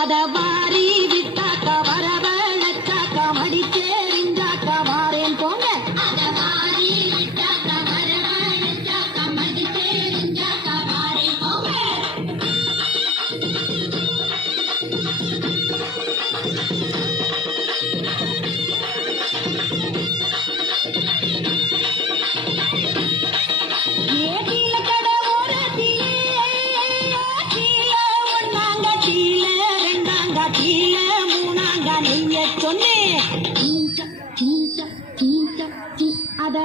அதவாரி விட்டாக்க வரவழைச்சாக்க மடிச்சேரிஞ்சாக்க மாறேன் போங்க. அதவாரி விட்டாக்க வரவழைச்சாக்க மடிச்சேரிஞ்சாக்க மாறேன் போங்க.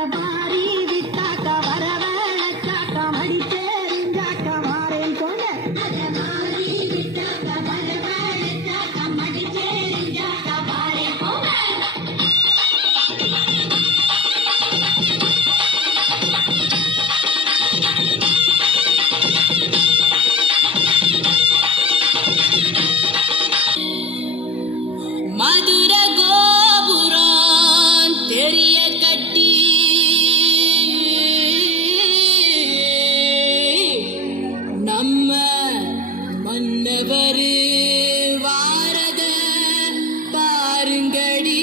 அதவாரி விட்டாக்க வரவழைச்சாக்க மடிச்சேரிஞ்சாக்க மாறேன் போங்க. அதவாரி விட்டாக்க வரவழைச்சாக்க மடிச்சேரிஞ்சாக்க மாறேன் போங்க. மதுர கோபுரம் தெரிய கட்டி நம்ம மன்னவர் வாரத பாருங்கடி.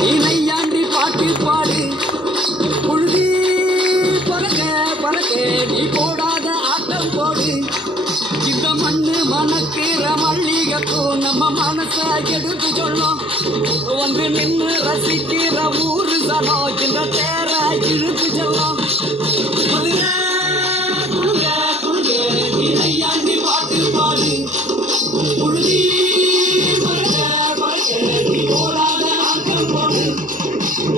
நீனையாண்டி பாட்டு பாடு புழுதி பறக்க பறக்க நீ போடாத ஆட்டம் போடு. இந்த மண்ணு மணக்கிற மல்லிகைப்பூ நம்ம மனச எடுத்து சொல்லும். ஒன்று நின்று ரசிக்கிற ஊரு சனம் இந்த தேர இழுத்து சொல்லும். நீனையாண்டி பாட்டு பாடு புழுதி பறக்க பறக்க நீ போடாத ஆட்டம் போடு.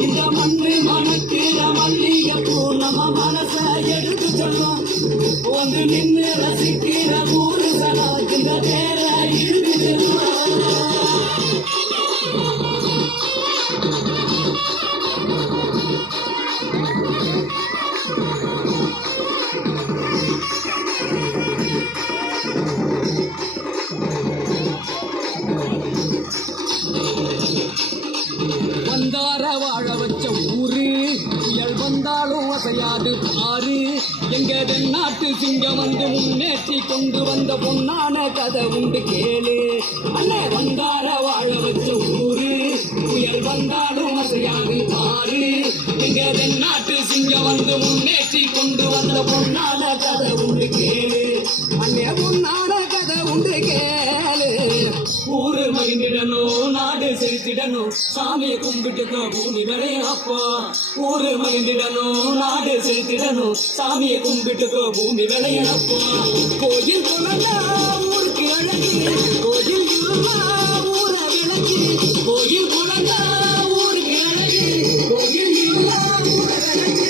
இந்த மண்ணு மணக்கிற மல்லிகைப்பூ நம்ம மனச எடுத்து சொல்லும். வந்து நின்று ரசிக்கிற ஊரு சனா இந்த பேர இழுத்து சொல்லும். வந்தார வாழ வச்ச ஊரு புயல் வந்தாலும் அசையாது ஆறு. எங்க தென்னாட்டு சிங்கம் வந்து முன்னேற்றி கொண்டு வந்த பொன்னான கதை உண்டு கேளு. அண்ணே வந்தார வாழ வச்ச ஊரு புயல் வந்தாலும் அசையாது ஆறு. எங்க தென்னாட்டு சிங்கம் வந்து முன்னேற்றி கொண்டு வந்த பொன்னான கதை உண்டு கேளு. அண்ணே பொன்னான கதை உண்டு கேளு. ஊரு மகிழ்ந்திடணும் நாடு செலுத்திடணும் சாமியை கும்பிட்டுக்கோ பூமி விளையாப்போ. ஊரு மகிழ்ந்திடணும் நாடு செலுத்திடணும் சாமியை கும்பிட்டுக்கோ பூமி விளையாப்போ. கோயில் குழந்தா ஊருக்கு அழகு கோயில் ஊர விளக்கு. கோயில் குழந்தா ஊருக்கு அழகு கோயில் ஊர விளக்கு.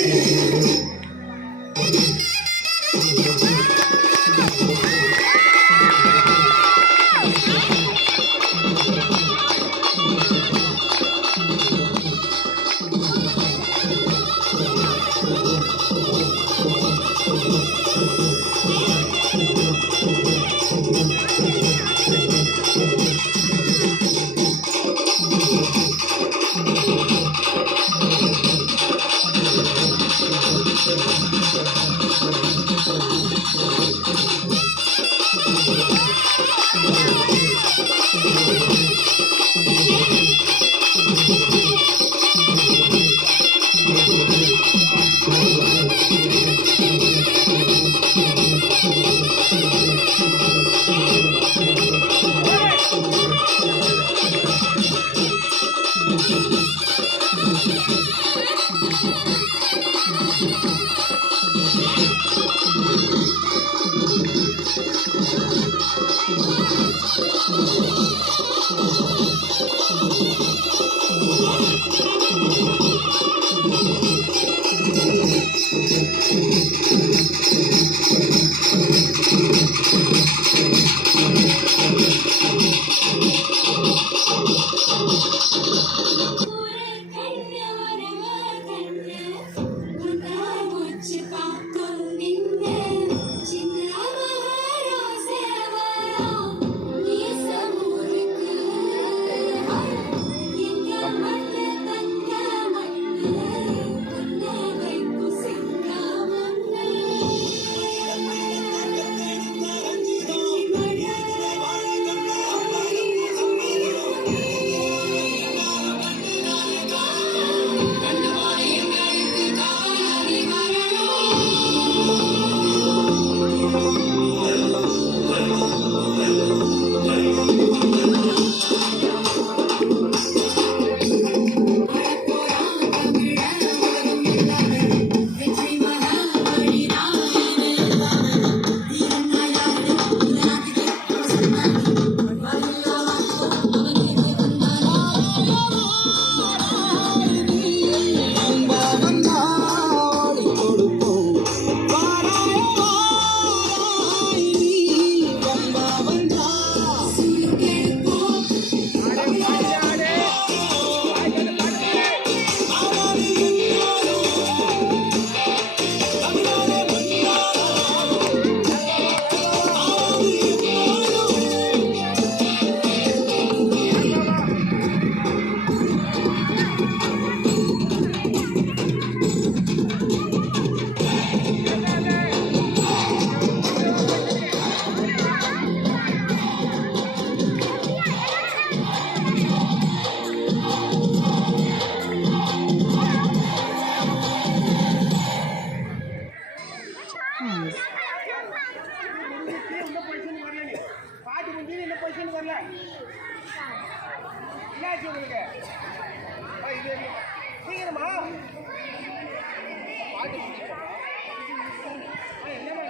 என்னாச்சு உங்களுக்கு இது சீக்கிரமா பாட்டு என்னமா